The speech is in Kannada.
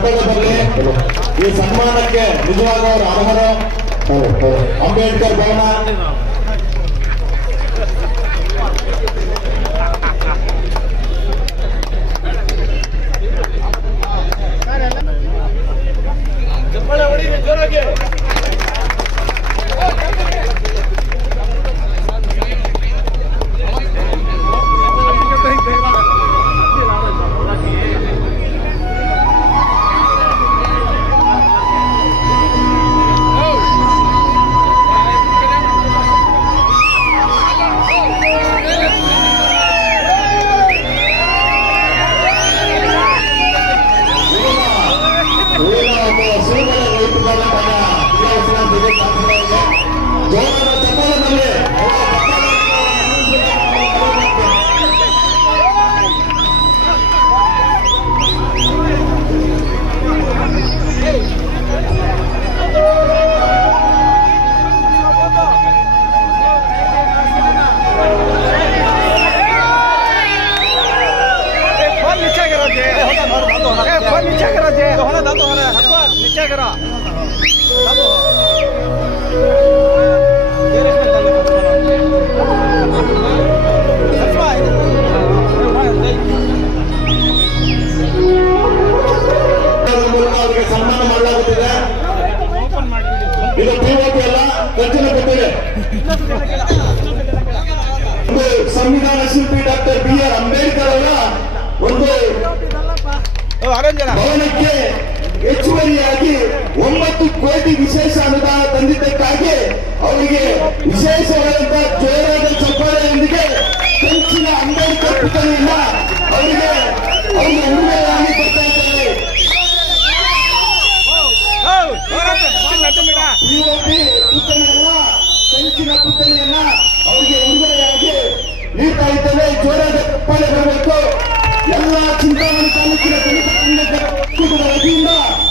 ಸಂದರ್ಭದಲ್ಲಿ ಈ ಸನ್ಮಾನಕ್ಕೆ ನಿಜವಾದವರು ಅರ್ಹರು ಅಂಬೇಡ್ಕರ್ ಭವನ. ನಮ್ಮ ಶ್ರೀಗಳ ರೈತರನ್ನ ನಮ್ಮ hold on, hold on, hold on. Phone नीचे करो जे होना दातो होना फोन नीचे करो ಮೂಲಕ ಅವರಿಗೆ ಸನ್ಮಾನ ಮಾಡಲಾಗುತ್ತಿದೆ ಇದು ಪಿಒಪಿ ಅಲ್ಲ ಭವನಕ್ಕೆ ಹೆಚ್ಚುವರಿಯಾಗಿ ಒಂಬತ್ತು ಕೋಟಿ ವಿಶೇಷ ಅನುದಾನ ತಂದಿದ್ದಕ್ಕಾಗಿ ಅವರಿಗೆ ವಿಶೇಷವಾದಂತಹ ಜೋರಾದ ಚಪ್ಪಾಳೆಯೊಂದಿಗೆ ಕಂಚಿನ ಅಂಬೇಡ್ಕರ್ ಪುತ್ಥಳಿಯಿಂದ ಅವರಿಗೆ ಅವರಿಗೆ ಉಡುಗೊರೆಯಾಗಿ ಕೊಡ್ತಾ ಇದ್ದಾರೆ. ಪಿಒಪಿ ಕಂಚಿನ ಪುತ್ಥಳಿಯನ್ನ ಅವರಿಗೆ ಉಡುಗೊರೆಯಾಗಿ ನೀಡ್ತಾ ಇದ್ದೇವೆ. ಜೋರಾದ ಚಪ್ಪಾಳೆ ಬರಬೇಕು. ಎಲ್ಲ ಚಿಂತಾಮಣಿ ತಾಲೂಕಿನ Kita 领导